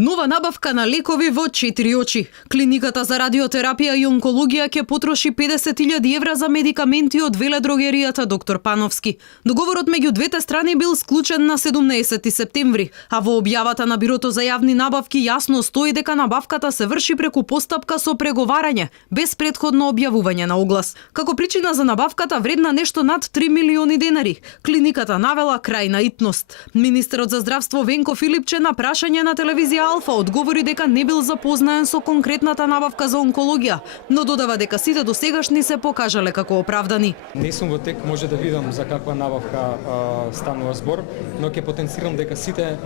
Нова набавка на лекови во 4 очи. Клиниката за радиотерапија и онкологија ќе потроши 50.000 евра за медикаменти од веледрогеријата доктор Пановски. Договорот меѓу двете страни бил склучен на 17 септември, а во објавата на Бирото за јавни набавки јасно стои дека набавката се врши преку постапка со преговарање, без претходно објавување на оглас. Како причина за набавката вредна нешто над 3 милиони денари, клиниката навела крајна итност. Министерот за здравство Венко Филипче на прашање на телевизија Алфа одговори дека не бил запознаен со конкретната набавка за онкологија, но додава дека сите досегашни се покажале како оправдани. Не сум во тек, може да видам за каква набавка станува збор, но ќе потенцирам дека сите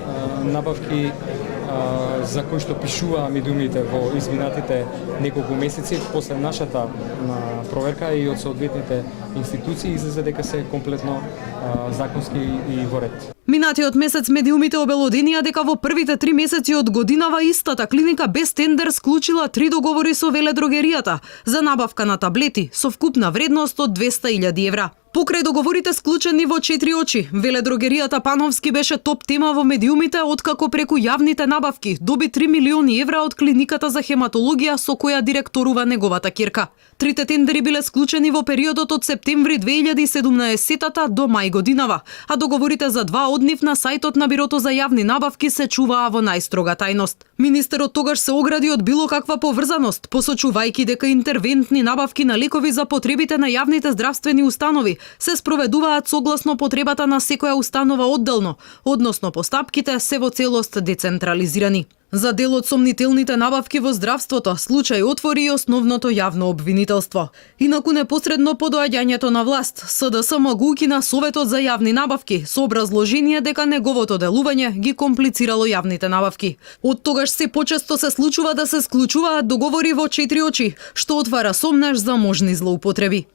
набавки за кои што пишуваа медиумите во изминатите неколку месеци после нашата проверка и од соодветните институции излезе дека се комплетно законски и во ред. Минатиот месец медиумите обелоденија дека во првите 3 месеци од годинава истата клиника без тендер склучила 3 договори со веледрогеријата за набавка на таблети со вкупна вредност од 200.000 евра. Покрај договорите склучени во 4 очи, веледрогеријата Пановски беше топ тема во медиумите откако преку јавните набавки доби 3 милиони евра од клиниката за хематологија со која директорува неговата ќерка. Трите тендери биле склучени во периодот од септември 2017 до мај годинава, а договорите за 2 од нив на сајтот на Бирото за јавни набавки се чуваа во најстрога тајност. Министерот тогаш се огради од било каква поврзаност, посочувајќи дека интервентни набавки на лекови за потребите на јавните здравствени установи се спроведуваат согласно потребата на секоја установа одделно, односно постапките се во целост децентрализирани. За дел од сомнителните набавки во здравството, случај отвори и основното јавно обвинителство. Инаку непосредно по доаѓањето на власт, СДС го укина Советот за јавни набавки со образложение дека неговото делување ги комплицирало јавните набавки. Од тогаш се почесто се случува да се склучуваат договори во 4 очи, што отвара сомнеш за можни злоупотреби.